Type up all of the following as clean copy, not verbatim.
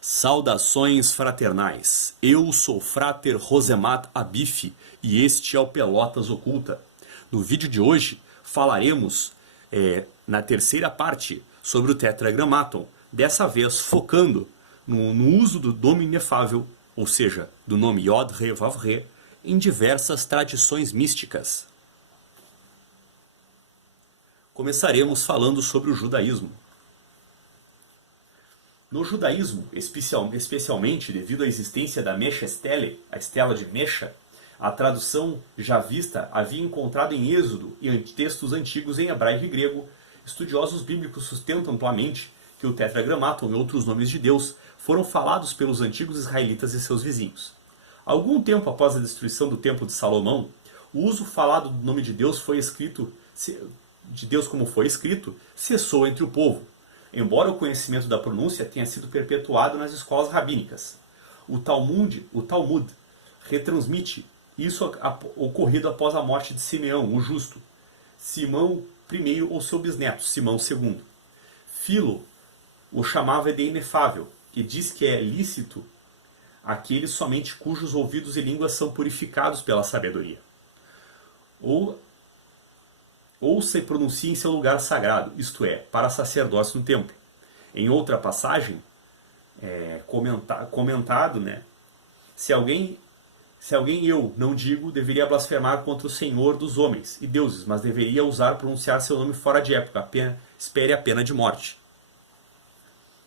Saudações fraternais, eu sou o Frater Rosemat Abif e este é o Pelotas Oculta. No vídeo de hoje falaremos, na terceira parte, sobre o Tetragrammaton, dessa vez focando no uso do nome inefável, ou seja, do nome Yod Re Vav Re, em diversas tradições místicas. Começaremos falando sobre o judaísmo. No judaísmo, especialmente devido à existência da Mesha Stele, a estela de Mesha, a tradução já vista havia encontrado em Êxodo e textos antigos em hebraico e grego. Estudiosos bíblicos sustentam amplamente que o Tetragrammaton e outros nomes de Deus foram falados pelos antigos israelitas e seus vizinhos. Algum tempo após a destruição do Templo de Salomão, o uso falado do nome de Deus como foi escrito, cessou entre o povo, embora o conhecimento da pronúncia tenha sido perpetuado nas escolas rabínicas. O Talmud retransmite isso ocorrido após a morte de Simeão, o justo, Simão I ou seu bisneto, Simão II. Filo o chamava de inefável, e diz que é lícito aqueles somente cujos ouvidos e línguas são purificados pela sabedoria, ou se pronuncia em seu lugar sagrado, isto é, para sacerdócio no templo. Em outra passagem, comentado, se alguém eu não digo, deveria blasfemar contra o Senhor dos homens e deuses, mas deveria pronunciar seu nome fora de época, espere a pena de morte.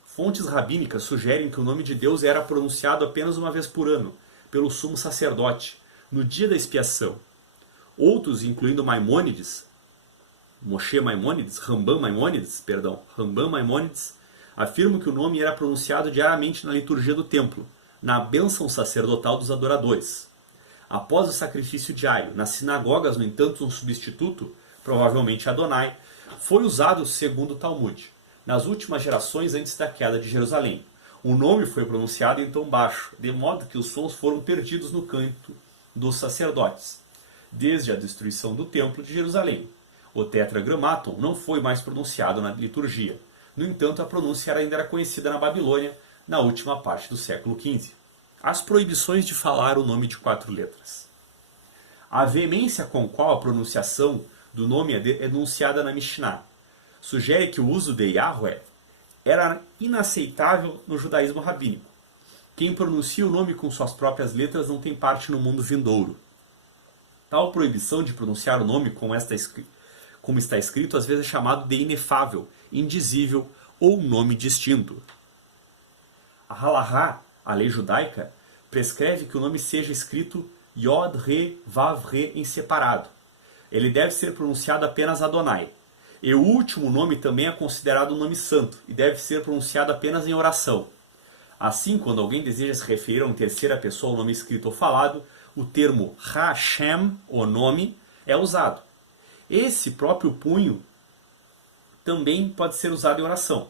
Fontes rabínicas sugerem que o nome de Deus era pronunciado apenas uma vez por ano, pelo sumo sacerdote, no dia da expiação. Outros, incluindo Rambam Maimônides, afirmam que o nome era pronunciado diariamente na liturgia do templo, na bênção sacerdotal dos adoradores. Após o sacrifício diário, nas sinagogas, no entanto, um substituto, provavelmente Adonai, foi usado segundo o Talmud. Nas últimas gerações antes da queda de Jerusalém, o nome foi pronunciado em tom baixo, de modo que os sons foram perdidos no canto dos sacerdotes, desde a destruição do templo de Jerusalém. O Tetragrammaton não foi mais pronunciado na liturgia. No entanto, a pronúncia ainda era conhecida na Babilônia, na última parte do século XV. As proibições de falar o nome de 4 letras. A veemência com qual a pronunciação do nome é enunciada na Mishnah sugere que o uso de Yahweh era inaceitável no judaísmo rabínico. Quem pronuncia o nome com suas próprias letras não tem parte no mundo vindouro. Tal proibição de pronunciar o nome como está escrito, às vezes é chamado de inefável, indizível ou nome distinto. A Halahá, a lei judaica, prescreve que o nome seja escrito Yod Re Vav Re em separado. Ele deve ser pronunciado apenas Adonai. E o último nome também é considerado um nome santo e deve ser pronunciado apenas em oração. Assim, quando alguém deseja se referir a uma terceira pessoa ao nome escrito ou falado, o termo Hashem, o nome, é usado. Esse próprio punho também pode ser usado em oração.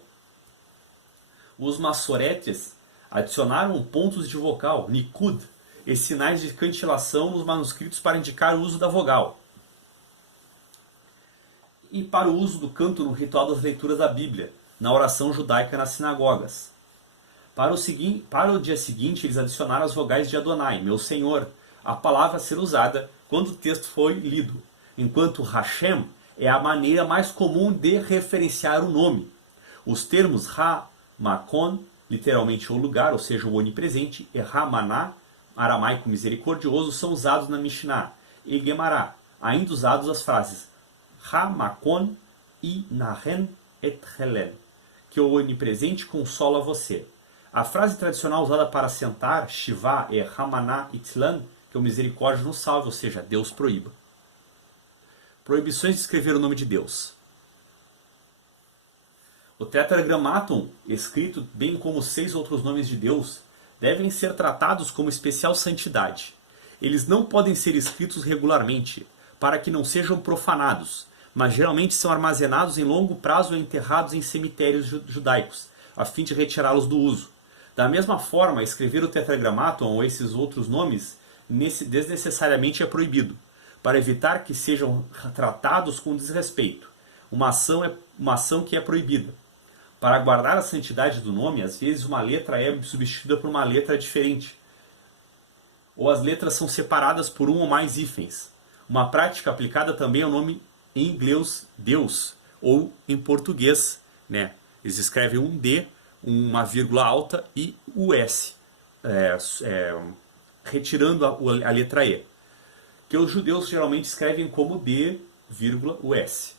Os maçoretes adicionaram pontos de vogal, nikud, e sinais de cantilação nos manuscritos para indicar o uso da vogal. E para o uso do canto no ritual das leituras da Bíblia, na oração judaica nas sinagogas. Para o dia seguinte, eles adicionaram as vogais de Adonai, meu Senhor, a palavra a ser usada quando o texto foi lido, enquanto Hashem é a maneira mais comum de referenciar o nome. Os termos Ha-Makon, literalmente o lugar, ou seja, o onipresente, e Ha-Maná, aramaico misericordioso, são usados na Mishnah e Gemará, ainda usados as frases Ha-Makon e Nahen et Helen, que o onipresente consola você. A frase tradicional usada para sentar, Shiva, é Hamaná Itlan, que é o misericórdia nos salve, ou seja, Deus proíba. Proibições de escrever o nome de Deus. O Tetragrammaton, escrito bem como 6 outros nomes de Deus, devem ser tratados como especial santidade. Eles não podem ser escritos regularmente, para que não sejam profanados, mas geralmente são armazenados em longo prazo ou enterrados em cemitérios judaicos, a fim de retirá-los do uso. Da mesma forma, escrever o Tetragrammaton ou esses outros nomes desnecessariamente é proibido, para evitar que sejam tratados com desrespeito. Uma ação que é proibida. Para guardar a santidade do nome, às vezes uma letra é substituída por uma letra diferente. Ou as letras são separadas por um ou mais hífens. Uma prática aplicada também ao nome em inglês Deus, ou em português, né? Eles escrevem um D, uma vírgula alta e o S, retirando a letra E. Que os judeus geralmente escrevem como D, vírgula, o S.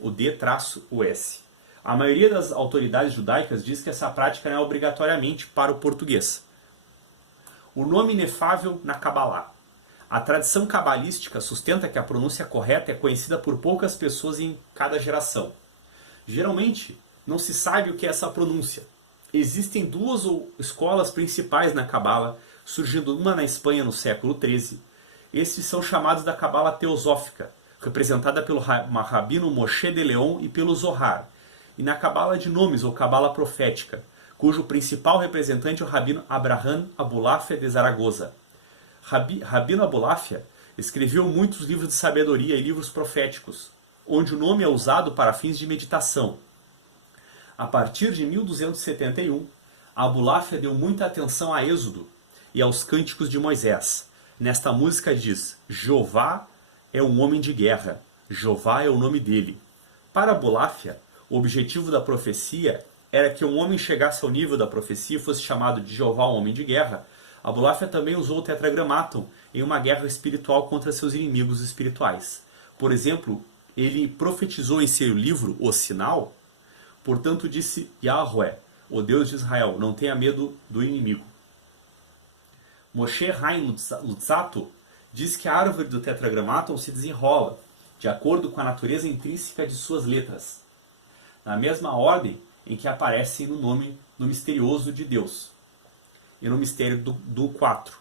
O D traço o S. A maioria das autoridades judaicas diz que essa prática não é obrigatoriamente para o português. O nome inefável na Kabbalah. A tradição cabalística sustenta que a pronúncia correta é conhecida por poucas pessoas em cada geração. Geralmente, não se sabe o que é essa pronúncia. Existem duas escolas principais na Kabbalah, surgindo uma na Espanha no século XIII. Estes são chamados da Kabbalah teosófica, representada pelo rabino Moshe de Leon e pelo Zohar, e na Kabbalah de nomes ou Kabbalah profética, cujo principal representante é o rabino Abraham Abulafia de Zaragoza. Rabino Abulafia escreveu muitos livros de sabedoria e livros proféticos, onde o nome é usado para fins de meditação. A partir de 1271, Abulafia deu muita atenção a Êxodo e aos cânticos de Moisés. Nesta música diz: Jeová é um homem de guerra, Jeová é o nome dele. Para Abulafia, o objetivo da profecia era que um homem chegasse ao nível da profecia e fosse chamado de Jeová, um homem de guerra. Abulafia também usou o tetragramaton em uma guerra espiritual contra seus inimigos espirituais. Por exemplo, ele profetizou em seu livro O Sinal, portanto disse Yahweh, o Deus de Israel, não tenha medo do inimigo. Moshe Haim Luzzatto diz que a árvore do tetragramaton se desenrola de acordo com a natureza intrínseca de suas letras, na mesma ordem em que aparecem no nome do misterioso de Deus e no mistério do 4.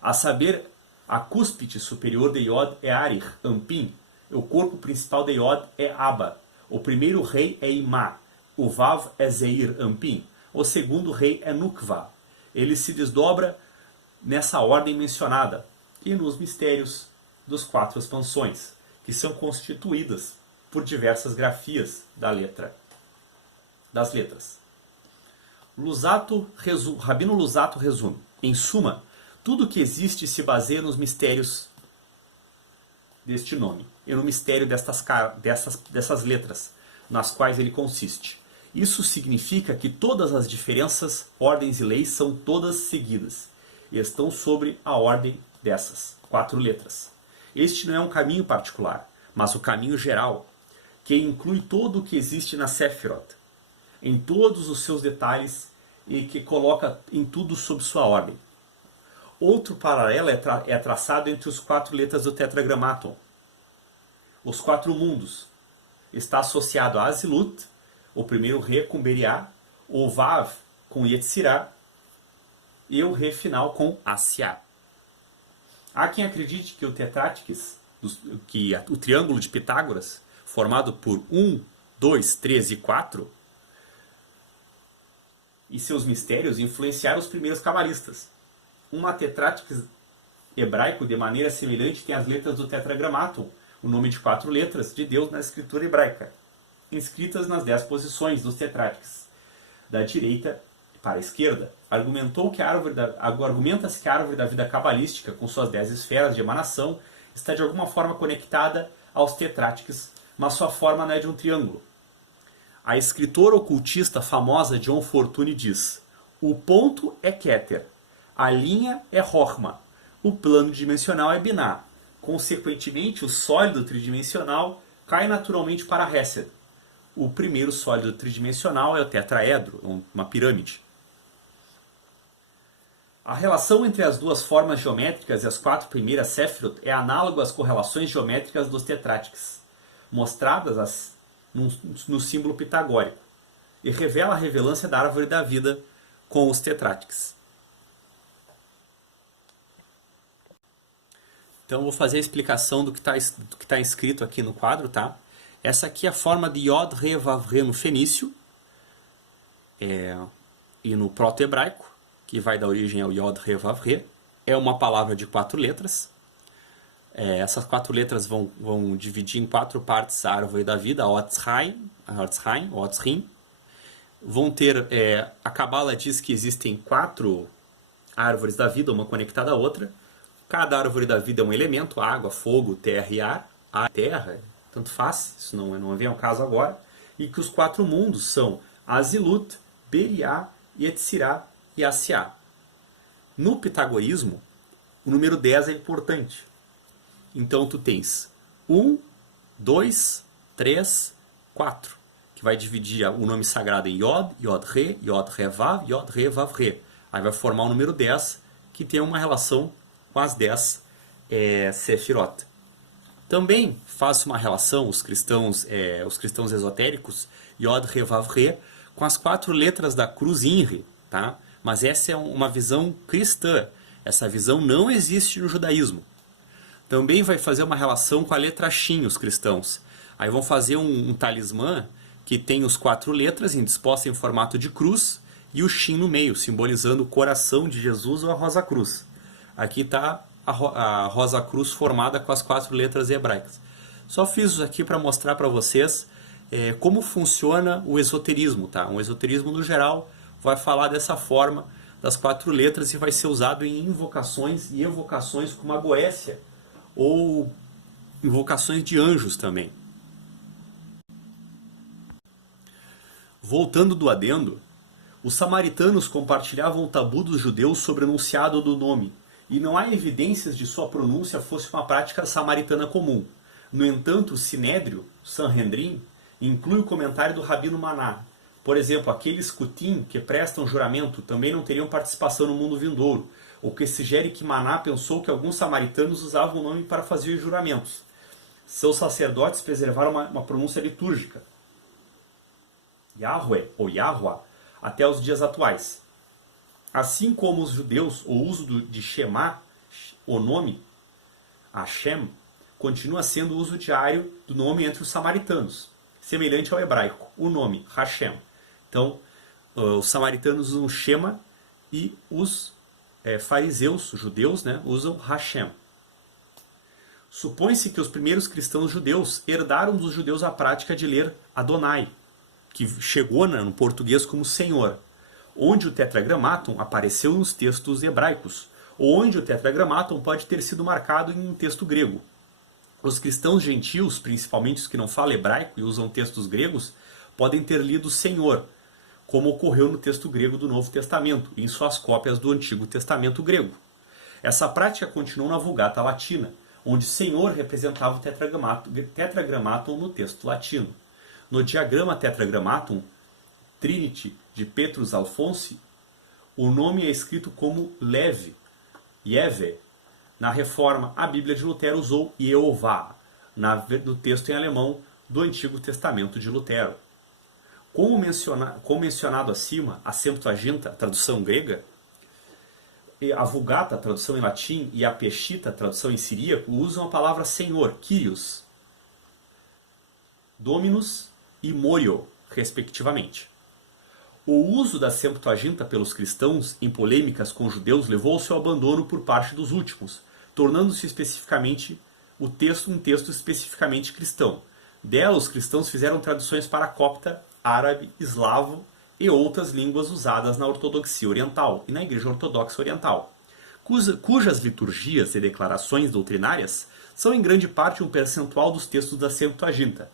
A saber, a cúspide superior de Yod é Arich, Ampim, o corpo principal de Yod é Abba, o primeiro rei é Imá, o Vav é Zeir, Ampim, o segundo rei é Nukva. Ele se desdobra nessa ordem mencionada e nos mistérios dos 4 expansões, que são constituídas por diversas grafias das letras. Rabino Luzzatto resume: em suma, tudo que existe se baseia nos mistérios deste nome e no mistério dessas letras, nas quais ele consiste. Isso significa que todas as diferenças, ordens e leis são todas seguidas e estão sobre a ordem dessas 4 letras. Este não é um caminho particular, mas o caminho geral, que inclui todo o que existe na Sefirot, em todos os seus detalhes e que coloca em tudo sob sua ordem. Outro paralelo é traçado entre as 4 letras do tetragramaton. Os 4 mundos. Está associado a Azilut, o primeiro Re com Beriá, o Vav com Yetzirah e o Re final com Asiá. Há quem acredite que o Tetráticos, que o triângulo de Pitágoras, formado por 1, 2, 3 e 4, e seus mistérios influenciaram os primeiros cabalistas. Uma Tetráticos hebraico, de maneira semelhante, tem as letras do tetragramaton, o nome de 4 letras de Deus na escritura hebraica, inscritas nas 10 posições dos Tetráticos, da direita para a esquerda. Argumenta-se que a árvore da vida cabalística, com suas 10 esferas de emanação, está de alguma forma conectada aos Tetráticos, mas sua forma não é de um triângulo. A escritora ocultista famosa John Fortune diz: o ponto é Keter, a linha é Chokhmah, o plano dimensional é Binah. Consequentemente, o sólido tridimensional cai naturalmente para Hesed. O primeiro sólido tridimensional é o tetraedro, uma pirâmide. A relação entre as duas formas geométricas e as 4 primeiras Sefirot é análoga às correlações geométricas dos Tetráticos, mostradas no símbolo pitagórico, e revela a relevância da árvore da vida com os Tetráticos. Então eu vou fazer a explicação do que está escrito aqui no quadro, tá? Essa aqui é a forma de Yod, Re, Vav, Re no fenício e no proto-hebraico, que vai dar origem ao Yod, Re, Vav, Re. É uma palavra de 4 letras. Essas 4 letras vão dividir em 4 partes a árvore da vida, a Otzrim. vão ter... a Cabala diz que existem 4 árvores da vida, uma conectada à outra. Cada árvore da vida é um elemento: água, fogo, terra e ar. A terra, tanto faz, isso não vem ao caso agora. E que os 4 mundos são Azilut, Beriá, Yetzirá e Asiá. No pitagorismo, o número 10 é importante. Então tu tens 1, 2, 3, 4, que vai dividir o nome sagrado em Yod, Yod-Re, Yod-Re-Vav, Yod-Re-Vav-Re. Aí vai formar o número 10, que tem uma relação com as 10 Sefirot. Também faz uma relação, os cristãos esotéricos, Yod-Re-Vav-Re, com as 4 letras da cruz Inri, tá? Mas essa é uma visão cristã. Essa visão não existe no judaísmo. Também vai fazer uma relação com a letra Shin, os cristãos. Aí vão fazer um talismã que tem os 4 letras dispostas em formato de cruz e o Shin no meio, simbolizando o coração de Jesus ou a Rosa Cruz. Aqui está a Rosa Cruz formada com as 4 letras hebraicas. Só fiz isso aqui para mostrar para vocês como funciona o esoterismo. Tá? O esoterismo, no geral, vai falar dessa forma, das 4 letras, e vai ser usado em invocações e evocações como a Goécia, ou invocações de anjos também. Voltando do adendo, os samaritanos compartilhavam o tabu dos judeus sobre o enunciado do nome, e não há evidências de sua pronúncia fosse uma prática samaritana comum. No entanto, o Sinédrio, Sanhedrin, inclui o comentário do Rabino Maná. Por exemplo, aqueles Kutim que prestam juramento também não teriam participação no mundo vindouro, o que sugere que Maná pensou que alguns samaritanos usavam o nome para fazer juramentos. Seus sacerdotes preservaram uma pronúncia litúrgica, Yahweh ou Yahweh, até os dias atuais. Assim como os judeus, o uso de Shema, o nome, Hashem, continua sendo o uso diário do nome entre os samaritanos, semelhante ao hebraico, o nome, Hashem. Então, os samaritanos usam Shema e os fariseus, os judeus, usam Hashem. Supõe-se que os primeiros cristãos judeus herdaram dos judeus a prática de ler Adonai, que chegou no português como Senhor, onde o tetragramaton apareceu nos textos hebraicos, ou onde o tetragramaton pode ter sido marcado em um texto grego. Os cristãos gentios, principalmente os que não falam hebraico e usam textos gregos, podem ter lido Senhor, como ocorreu no texto grego do Novo Testamento, em suas cópias do Antigo Testamento grego. Essa prática continuou na Vulgata Latina, onde Senhor representava o tetragramaton no texto latino. No diagrama tetragramaton Trinity de Petrus Alfonsi, o nome é escrito como Leve, Yeve. Na Reforma, a Bíblia de Lutero usou Jeová, no texto em alemão do Antigo Testamento de Lutero. Como mencionado acima, a Septuaginta, tradução grega, a Vulgata, tradução em latim, e a Peshitta, tradução em siríaco, usam a palavra Senhor, Kyrios, Dominus e Moio, respectivamente. O uso da Septuaginta pelos cristãos em polêmicas com judeus levou ao seu abandono por parte dos últimos, tornando-se especificamente um texto especificamente cristão. Dela, os cristãos fizeram traduções para copta, árabe, eslavo e outras línguas usadas na ortodoxia oriental e na Igreja Ortodoxa Oriental, cujas liturgias e declarações doutrinárias são em grande parte um percentual dos textos da Septuaginta,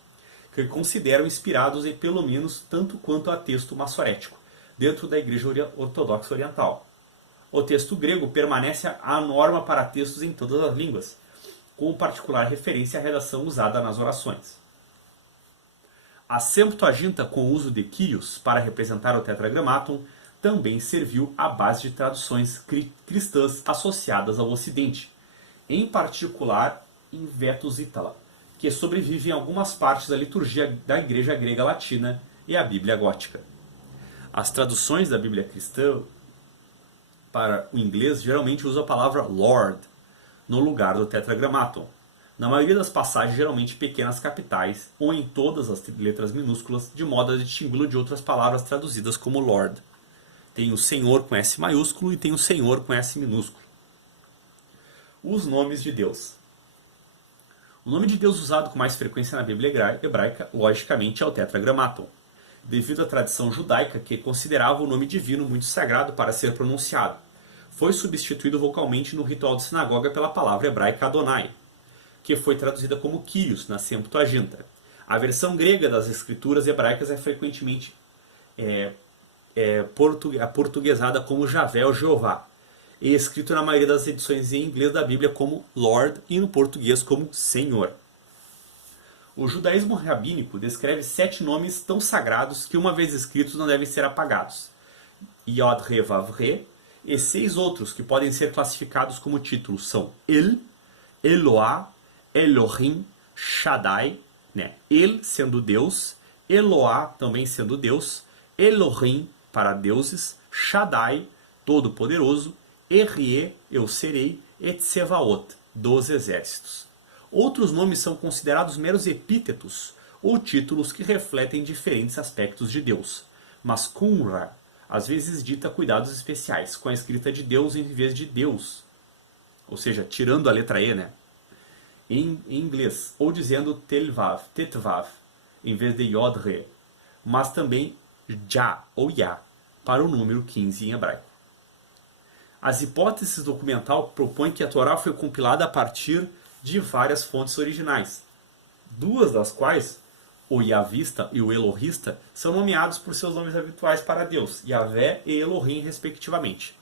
que consideram inspirados em pelo menos tanto quanto a texto massorético, dentro da Igreja Ortodoxa Oriental. O texto grego permanece a norma para textos em todas as línguas, com particular referência à redação usada nas orações. A Septuaginta, com o uso de Kyrios para representar o tetragramaton, também serviu à base de traduções cristãs associadas ao Ocidente, em particular em Vetus Ítala, que sobrevive em algumas partes da liturgia da Igreja Grega Latina e a Bíblia Gótica. As traduções da Bíblia cristã para o inglês geralmente usam a palavra Lord no lugar do tetragramaton. Na maioria das passagens, geralmente pequenas capitais ou em todas as letras minúsculas, de modo a distingui-lo de outras palavras traduzidas como Lord. Tem o Senhor com S maiúsculo e tem o Senhor com S minúsculo. Os nomes de Deus. O nome de Deus usado com mais frequência na Bíblia hebraica, logicamente, é o tetragramaton. devido à tradição judaica que considerava o nome divino muito sagrado para ser pronunciado. Foi substituído vocalmente no ritual de sinagoga pela palavra hebraica Adonai, que foi traduzida como Kyrios na Septuaginta. A versão grega das escrituras hebraicas é frequentemente portuguesada como Javé ou Jeová, e escrito na maioria das edições em inglês da Bíblia como Lord e no português como Senhor. O judaísmo rabínico descreve 7 nomes tão sagrados que, uma vez escritos, não devem ser apagados. Yod-He Vav-He, e 6 outros que podem ser classificados como títulos são El, Eloá, Elohim, Shaddai, né? El sendo Deus, Eloá também sendo Deus, Elohim para deuses, Shaddai, Todo-Poderoso, Erie, eu serei, e Tsevaot, dos exércitos. Outros nomes são considerados meros epítetos ou títulos que refletem diferentes aspectos de Deus. Mas Kunra às vezes dita cuidados especiais, com a escrita de Deus em vez de Deus. Ou seja, tirando a letra E, né? Em inglês. Ou dizendo Telvav, Tetvav, em vez de Yod-He. Mas também Já ou Ya, para o número 15 em hebraico. As hipóteses documental propõem que a Torá foi compilada a partir de várias fontes originais, 2 das quais, o Yavista e o Elohista, são nomeados por seus nomes habituais para Deus, Yavé e Elohim, respectivamente.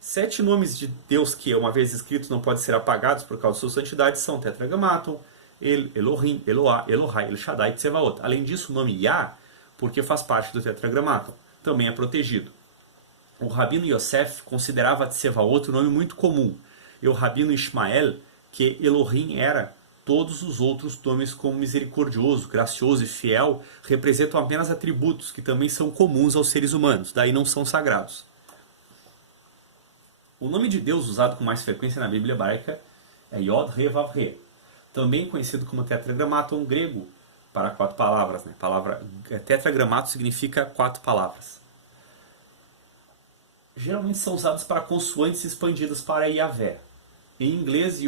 7 nomes de Deus que, uma vez escritos, não podem ser apagados por causa de sua santidade são Tetragrammaton, El, Elohim, Eloá, Elohai, El Shaddai e Tsevaot. Além disso, o nome Yah, porque faz parte do Tetragrammaton, também é protegido. O Rabino Yosef considerava Tsevaot um nome muito comum, e o Rabino Ishmael que Elohim era todos os outros nomes como misericordioso, gracioso e fiel representam apenas atributos que também são comuns aos seres humanos, daí não são sagrados. O nome de Deus usado com mais frequência na Bíblia hebraica é Yod-He Vav-He, também conhecido como tetragrammaton grego para 4 palavras. Né? Tetragrammaton significa 4 palavras. Geralmente são usados para consoantes expandidas para Yavé. Em inglês e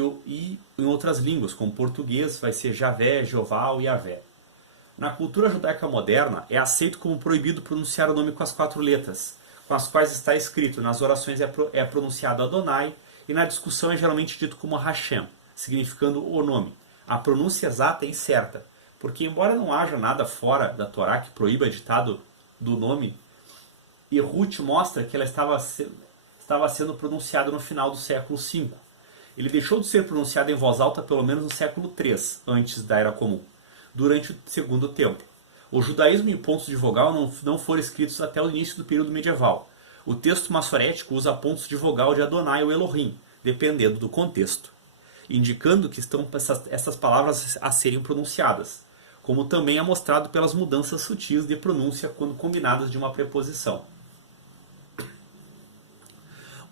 em outras línguas, como português, vai ser Javé, Jeová ou Yavé. Na cultura judaica moderna, é aceito como proibido pronunciar o nome com as 4 letras, com as quais está escrito. Nas orações é pronunciado Adonai, e na discussão é geralmente dito como Hashem, significando o nome. A pronúncia exata é incerta, porque embora não haja nada fora da Torá que proíba o ditado do nome, Ruth mostra que ela estava sendo pronunciada no final do século V. Ele deixou de ser pronunciado em voz alta pelo menos no século III, antes da Era Comum, durante o Segundo Templo. O judaísmo e pontos de vogal não foram escritos até o início do período medieval. O texto massorético usa pontos de vogal de Adonai ou Elohim, dependendo do contexto, indicando que estão essas palavras a serem pronunciadas, como também é mostrado pelas mudanças sutis de pronúncia quando combinadas de uma preposição.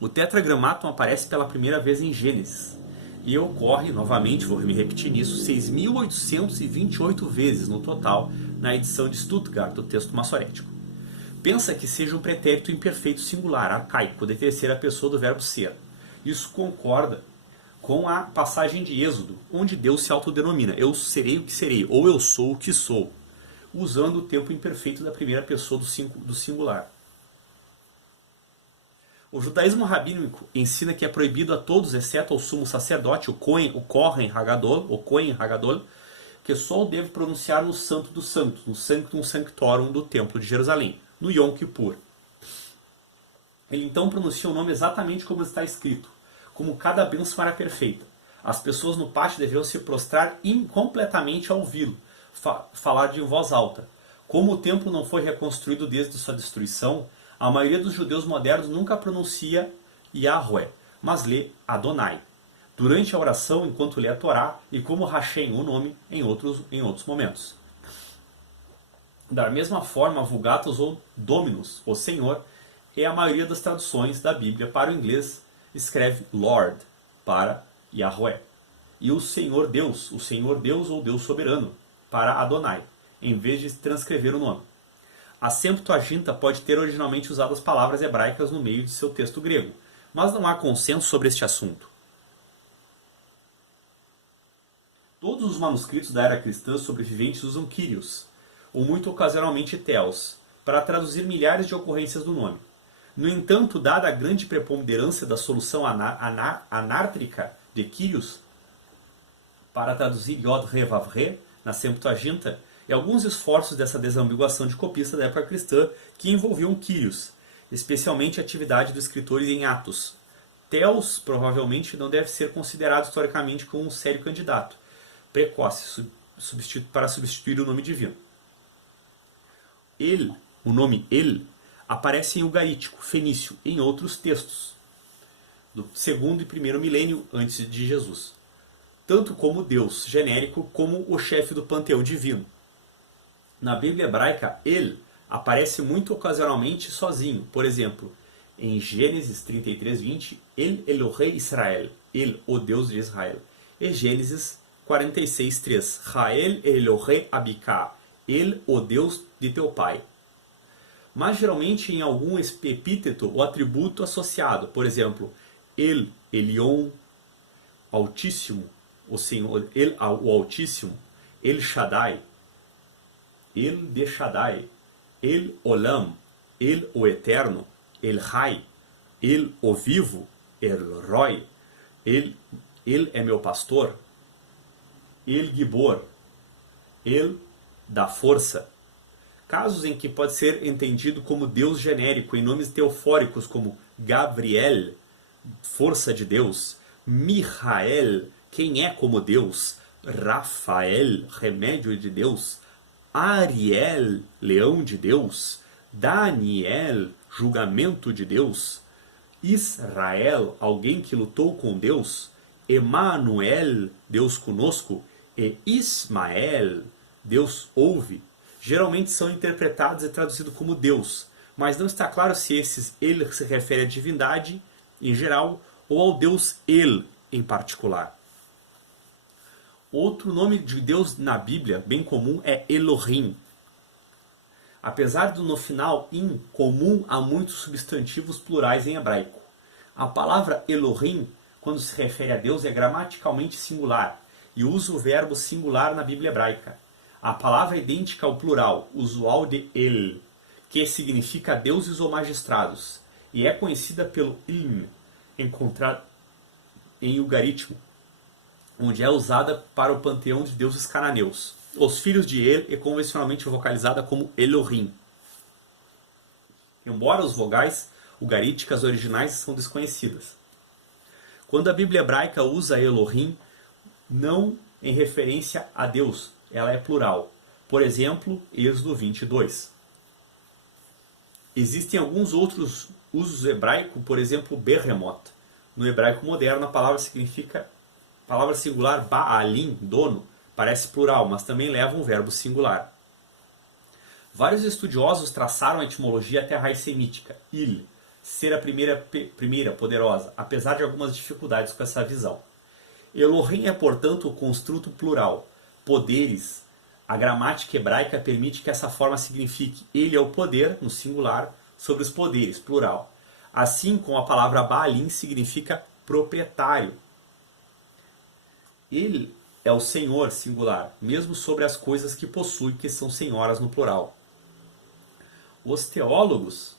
O tetragrammaton aparece pela primeira vez em Gênesis, e ocorre, novamente, vou me repetir nisso, 6.828 vezes no total na edição de Stuttgart do texto massorético. Pensa que seja um pretérito imperfeito singular, arcaico, de terceira pessoa do verbo ser. Isso concorda com a passagem de Êxodo, onde Deus se autodenomina, eu serei o que serei, ou eu sou o que sou, usando o tempo imperfeito da primeira pessoa do singular. O judaísmo rabínico ensina que é proibido a todos, exceto ao sumo sacerdote, o Kohen Hagadol, que só o deve pronunciar no Santo dos Santos, no Sanctum Sanctorum do Templo de Jerusalém, no Yom Kippur. Ele então pronuncia o nome exatamente como está escrito, como cada bênção era perfeita. As pessoas no pátio deveriam se prostrar incompletamente ao ouvi-lo, falar de voz alta. Como o templo não foi reconstruído desde sua destruição, a maioria dos judeus modernos nunca pronuncia Yahweh, mas lê Adonai, durante a oração enquanto lê a Torá e como Hashem o nome em outros momentos. Da mesma forma, Vulgatus ou Dominus, o Senhor, é a maioria das traduções da Bíblia para o inglês escreve Lord para Yahweh. E o Senhor Deus ou Deus soberano para Adonai, em vez de transcrever o nome. A Septuaginta pode ter originalmente usado as palavras hebraicas no meio de seu texto grego, mas não há consenso sobre este assunto. Todos os manuscritos da era cristã sobreviventes usam Kyrios. ou muito ocasionalmente Theos, para traduzir milhares de ocorrências do nome. No entanto, dada a grande preponderância da solução anártrica de Kyrios, para traduzir Yod Re Vav Re na Septuaginta, e alguns esforços dessa desambiguação de copista da época cristã que envolviam Kyrios, especialmente a atividade dos escritores em Atos. Theos provavelmente não deve ser considerado historicamente como um sério candidato precoce para substituir o nome divino. O nome El, aparece em ugarítico, fenício, em outros textos, do segundo e primeiro milênio antes de Jesus, tanto como Deus genérico como o chefe do panteão divino. Na Bíblia hebraica, El aparece muito ocasionalmente sozinho, por exemplo, em Gênesis 33:20, El Elohei Israel, El, o Deus de Israel, e Gênesis 46:3, Rael Elohei Abika, El, o Deus de teu pai. Mas geralmente em algum epíteto ou atributo associado, por exemplo, El Elion, Altíssimo, o Senhor, El, o Altíssimo, El Shaddai, El de Shaddai, El Olam, El o Eterno, El Rai, El o Vivo, El Roi, El é meu pastor, El Gibor, El da força. Casos em que pode ser entendido como Deus genérico em nomes teofóricos como Gabriel, força de Deus, Michael, quem é como Deus, Rafael, remédio de Deus, Ariel, leão de Deus, Daniel, julgamento de Deus, Israel, alguém que lutou com Deus, Emanuel, Deus conosco, e Ismael, Deus ouve, geralmente são interpretados e traduzidos como Deus, mas não está claro se ele se refere à divindade em geral ou ao Deus El em particular. Outro nome de Deus na Bíblia, bem comum, é Elohim. Apesar do no final in comum a muitos substantivos plurais em hebraico. A palavra Elohim, quando se refere a Deus, é gramaticalmente singular e usa o verbo singular na Bíblia hebraica. A palavra é idêntica ao plural, usual de El, que significa deuses ou magistrados, e é conhecida pelo Ilm, encontrado em ugarítico, onde é usada para o panteão de deuses cananeus. Os filhos de El é convencionalmente vocalizada como Elohim. Embora os vogais ugaríticas originais são desconhecidas. Quando a Bíblia hebraica usa Elohim, não em referência a Deus, ela é plural. Por exemplo, Êxodo 22. Existem alguns outros usos hebraicos, por exemplo, Behemoth. No hebraico moderno, a palavra singular Baalim, dono, parece plural, mas também leva um verbo singular. Vários estudiosos traçaram a etimologia até a raiz semítica, Il, ser a primeira poderosa, apesar de algumas dificuldades com essa visão. Elohim é, portanto, o construto plural. Poderes. A gramática hebraica permite que essa forma signifique ele é o poder, no singular, sobre os poderes, plural. Assim como a palavra Baalim significa proprietário. Ele é o Senhor, singular, mesmo sobre as coisas que possui, que são senhoras no plural. Os teólogos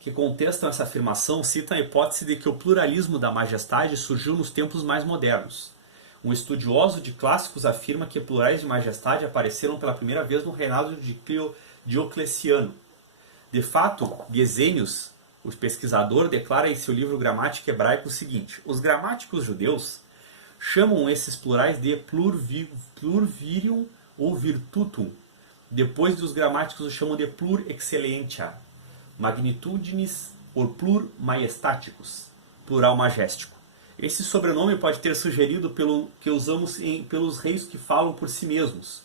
que contestam essa afirmação citam a hipótese de que o pluralismo da majestade surgiu nos tempos mais modernos. Um estudioso de clássicos afirma que plurais de majestade apareceram pela primeira vez no reinado de Diocleciano. De fato, Gesenius, o pesquisador, declara em seu livro Gramática Hebraica o seguinte: os gramáticos judeus chamam esses plurais de plurvirium ou virtutum. Depois os gramáticos os chamam de plur excellentia, magnitudinis ou plur majestaticus, plural majestético. Esse sobrenome pode ter sugerido pelo que usamos pelos reis que falam por si mesmos.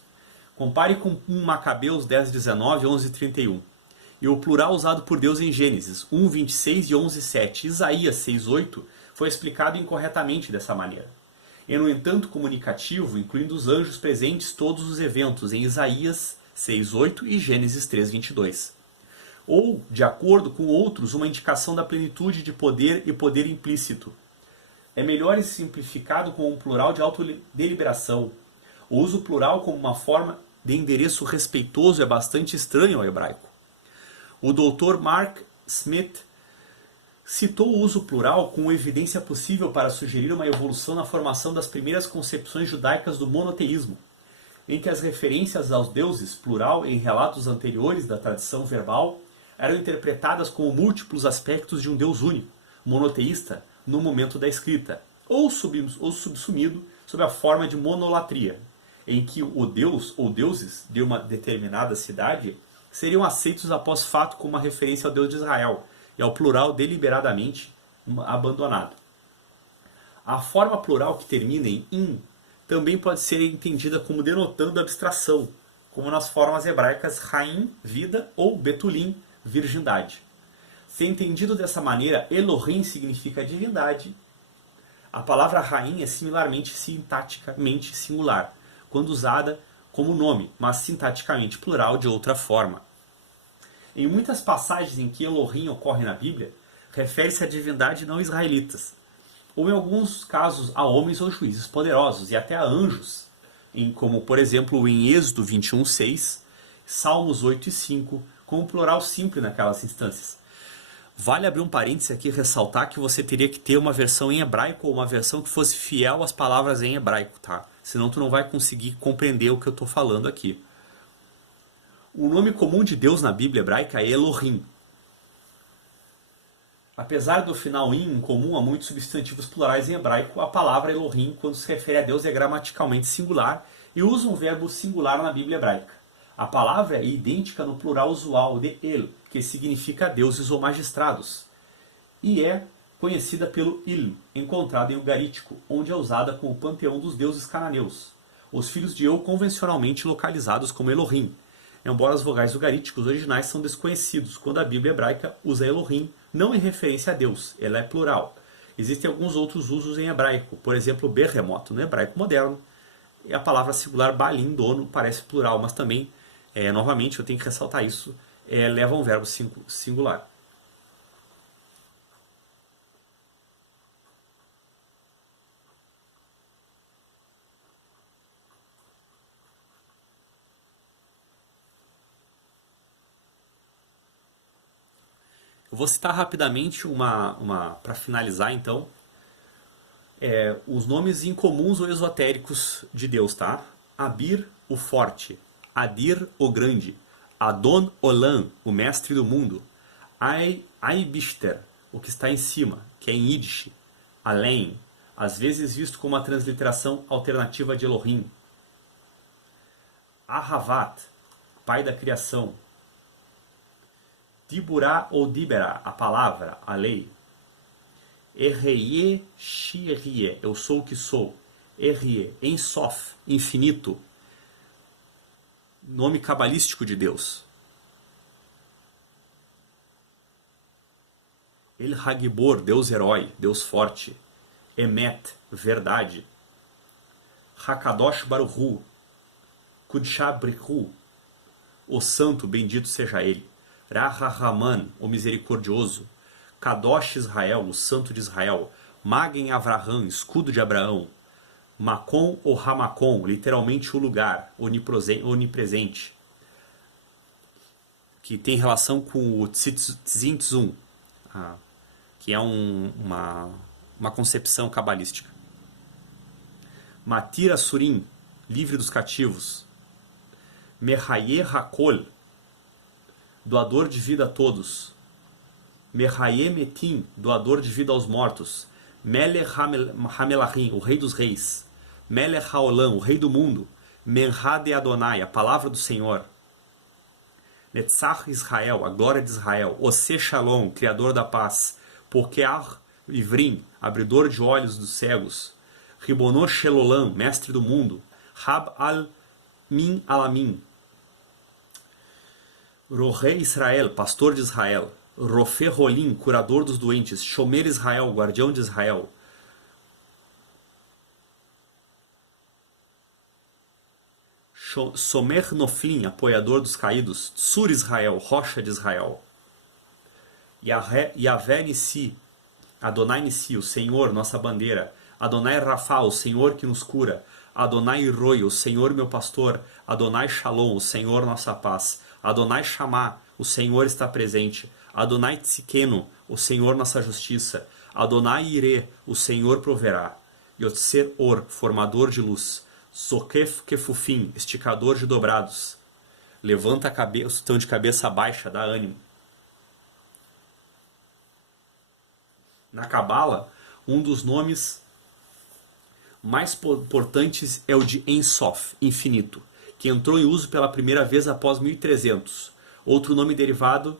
Compare com 1 Macabeus 10:19 e 11:31. E o plural usado por Deus em Gênesis 1:26 e 11:7. Isaías 6:8 foi explicado incorretamente dessa maneira. É, no entanto, comunicativo, incluindo os anjos presentes todos os eventos em Isaías 6:8 e Gênesis 3:22. Ou, de acordo com outros, uma indicação da plenitude de poder e poder implícito. É melhor simplificado com um plural de autodeliberação. O uso plural como uma forma de endereço respeitoso é bastante estranho ao hebraico. O Dr. Mark Smith citou o uso plural como evidência possível para sugerir uma evolução na formação das primeiras concepções judaicas do monoteísmo, em que as referências aos deuses, plural, em relatos anteriores da tradição verbal, eram interpretadas como múltiplos aspectos de um Deus único, monoteísta, no momento da escrita, ou subsumido sob a forma de monolatria, em que o Deus ou deuses de uma determinada cidade seriam aceitos após fato como uma referência ao Deus de Israel, e ao plural deliberadamente abandonado. A forma plural que termina em in também pode ser entendida como denotando abstração, como nas formas hebraicas Haim, vida, ou Betulim, virgindade. Se entendido dessa maneira, Elohim significa divindade. A palavra Haim é similarmente sintaticamente singular, quando usada como nome, mas sintaticamente plural de outra forma. Em muitas passagens em que Elohim ocorre na Bíblia, refere-se à divindade não israelitas, ou em alguns casos a homens ou juízes poderosos e até a anjos, como por exemplo em Êxodo 21:6, Salmos 8:5, com o plural simples naquelas instâncias. Vale abrir um parêntese aqui e ressaltar que você teria que ter uma versão em hebraico ou uma versão que fosse fiel às palavras em hebraico, tá? Senão tu não vai conseguir compreender o que eu estou falando aqui. O nome comum de Deus na Bíblia hebraica é Elohim. Apesar do final in comum a muitos substantivos plurais em hebraico, a palavra Elohim, quando se refere a Deus, é gramaticalmente singular e usa um verbo singular na Bíblia hebraica. A palavra é idêntica no plural usual de El, que significa deuses ou magistrados, e é conhecida pelo Ilm, encontrado em Ugarítico, onde é usada como o panteão dos deuses cananeus, os filhos de Eu convencionalmente localizados como Elohim, embora as vogais ugaríticos originais são desconhecidos, quando a Bíblia hebraica usa Elohim não em referência a Deus, ela é plural. Existem alguns outros usos em hebraico, por exemplo, berremoto no hebraico moderno, e a palavra singular balim, dono, parece plural, mas também, novamente, eu tenho que ressaltar isso, leva um verbo singular. Eu vou citar rapidamente para finalizar então, os nomes incomuns ou esotéricos de Deus, tá? Abir, o forte. Adir, o grande. Adon Olam, o mestre do mundo. Aibishter, o que está em cima, que é em Yiddish. Além, às vezes visto como uma transliteração alternativa de Elohim. Ahavat, pai da criação. Diburá ou Dibera, a palavra, a lei. Errie, Shirie, eu sou o que sou. Errie, Ensof, infinito. Nome cabalístico de Deus. El Hagibor, Deus herói, Deus forte. Emet, verdade. Hakadosh Baruchu, Kudsha Brichu, o santo, bendito seja ele. Rahaman, o misericordioso. Kadosh Israel, o santo de Israel. Magen Avraham, escudo de Abraão. Macon ou Hamacon, literalmente o lugar, onipresente. Que tem relação com o Tzintzum, que é uma concepção cabalística. Matir Asurim, livre dos cativos. Mehaye Hakol, doador de vida a todos. Mehaye Metim, doador de vida aos mortos. Melech Hamelachim, o rei dos reis. Melech Haolam, o rei do mundo. Menhade Adonai, a palavra do Senhor. Netzach Israel, a glória de Israel. Ose Shalom, criador da paz. Pokeach Ivrim, abridor de olhos dos cegos. Ribono Shelolam, mestre do mundo. Rab al-Min Alamin, Rohei Israel, pastor de Israel. Rofe Rolim, curador dos doentes. Shomer Israel, guardião de Israel. Somer Noflim, apoiador dos caídos. Tsur Israel, rocha de Israel. Yahvé Nissi, Adonai Nissi, o Senhor, nossa bandeira. Adonai Rafa, o Senhor que nos cura. Adonai Roi, o Senhor meu pastor. Adonai Shalom, o Senhor nossa paz. Adonai Shammah, o Senhor está presente. Adonai Tzikeno, o Senhor nossa justiça. Adonai Ire, o Senhor proverá. Yotzer Or, formador de luz. Zokef Kefufim, esticador de dobrados. Levanta a cabeça, estão de cabeça baixa, dá ânimo. Na Cabala, um dos nomes mais importantes é o de Ein Sof, infinito, que entrou em uso pela primeira vez após 1300. Outro nome derivado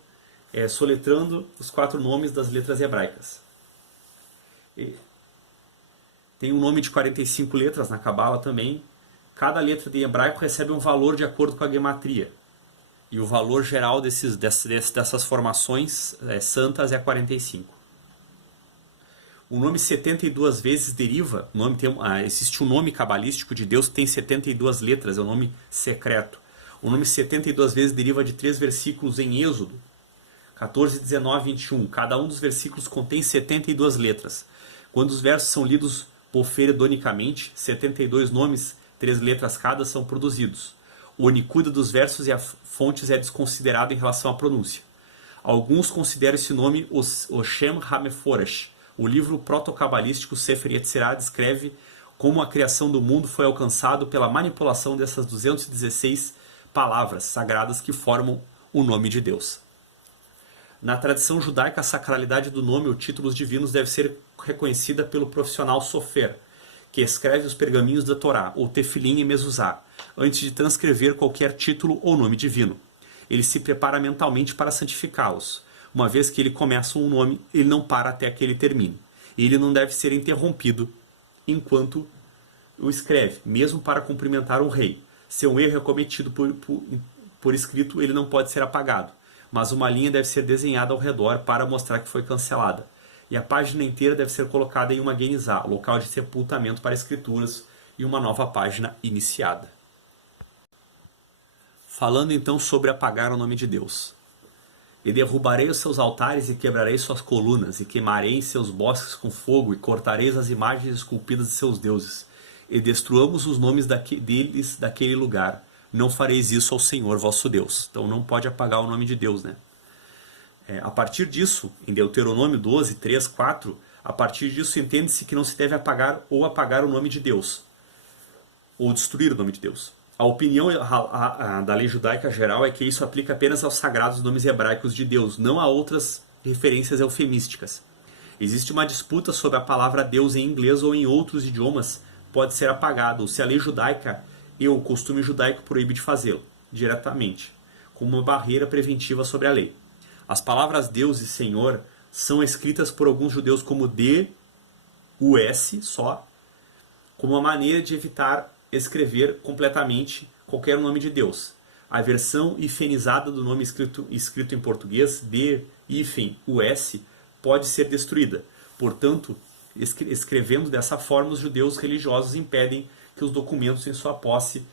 é soletrando os 4 nomes das letras hebraicas. Tem um nome de 45 letras na Cabala também. Cada letra de hebraico recebe um valor de acordo com a gematria. E o valor geral dessas formações santas é 45. O nome 72 vezes deriva, existe um nome cabalístico de Deus que tem 72 letras, é o nome secreto. O nome 72 vezes deriva de 3 versículos em Êxodo, 14, 19 e 21. Cada um dos versículos contém 72 letras. Quando os versos são lidos porferidonicamente, 72 nomes, 3 letras cada, são produzidos. O onicuda dos versos e as fontes é desconsiderado em relação à pronúncia. Alguns consideram esse nome o Shem HaMeforesh. O livro protocabalístico Sefer Yetzirah descreve como a criação do mundo foi alcançado pela manipulação dessas 216 palavras sagradas que formam o nome de Deus. Na tradição judaica, a sacralidade do nome ou títulos divinos deve ser reconhecida pelo profissional sofer, que escreve os pergaminhos da Torá, ou tefilim e mezuzá, antes de transcrever qualquer título ou nome divino. Ele se prepara mentalmente para santificá-los. Uma vez que ele começa um nome, ele não para até que ele termine. E ele não deve ser interrompido enquanto o escreve, mesmo para cumprimentar um rei. Se um erro é cometido por escrito, ele não pode ser apagado, mas uma linha deve ser desenhada ao redor para mostrar que foi cancelada. E a página inteira deve ser colocada em uma genizá, local de sepultamento para escrituras, e uma nova página iniciada. Falando então sobre apagar o nome de Deus. E derrubarei os seus altares e quebrarei suas colunas, e queimarei em seus bosques com fogo, e cortareis as imagens esculpidas de seus deuses, e destruamos os nomes deles daquele lugar. Não fareis isso ao Senhor vosso Deus. Então não pode apagar o nome de Deus, né? A partir disso, em Deuteronômio 12, 3, 4, a partir disso entende-se que não se deve apagar o nome de Deus, ou destruir o nome de Deus. A opinião da lei judaica geral é que isso aplica apenas aos sagrados nomes hebraicos de Deus, não a outras referências eufemísticas. Existe uma disputa sobre a palavra Deus em inglês ou em outros idiomas pode ser apagado, ou se a lei judaica e o costume judaico proíbe de fazê-lo, diretamente, como uma barreira preventiva sobre a lei. As palavras Deus e Senhor são escritas por alguns judeus como D-U-S só, como uma maneira de evitar escrever completamente qualquer nome de Deus. A versão hifenizada do nome escrito em português, D-U-S, pode ser destruída. Portanto, escrevendo dessa forma, os judeus religiosos impedem que os documentos em sua posse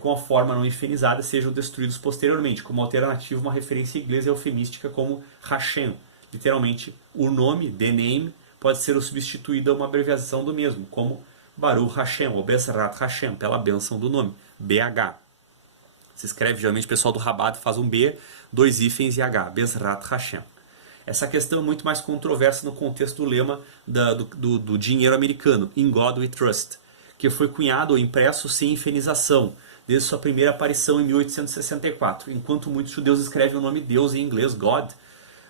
com a forma não hifenizada sejam destruídos posteriormente. Como alternativa, uma referência inglesa eufemística como Hashem. Literalmente, o nome, the name, pode ser substituído a uma abreviação do mesmo, como Baruch Hashem, ou Bezrat Hashem, pela bênção do nome, BH. Se escreve, geralmente o pessoal do Rabat faz um B, 2 hífens e H, Bezrat Hashem. Essa questão é muito mais controversa no contexto do lema do dinheiro americano, In God We Trust, que foi cunhado ou impresso sem hifenização, desde sua primeira aparição em 1864. Enquanto muitos judeus escrevem o nome Deus em inglês, God,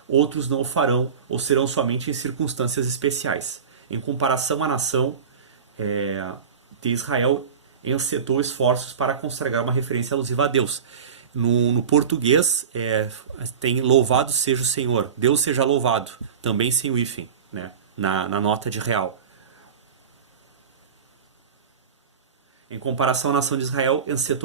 outros não o farão ou serão somente em circunstâncias especiais. Em comparação à nação de Israel, encetou esforços para consagrar uma referência alusiva a Deus. No português tem louvado seja o Senhor, Deus seja louvado, também sem o hífen, né, na nota de real. Em comparação à nação de Israel, encetou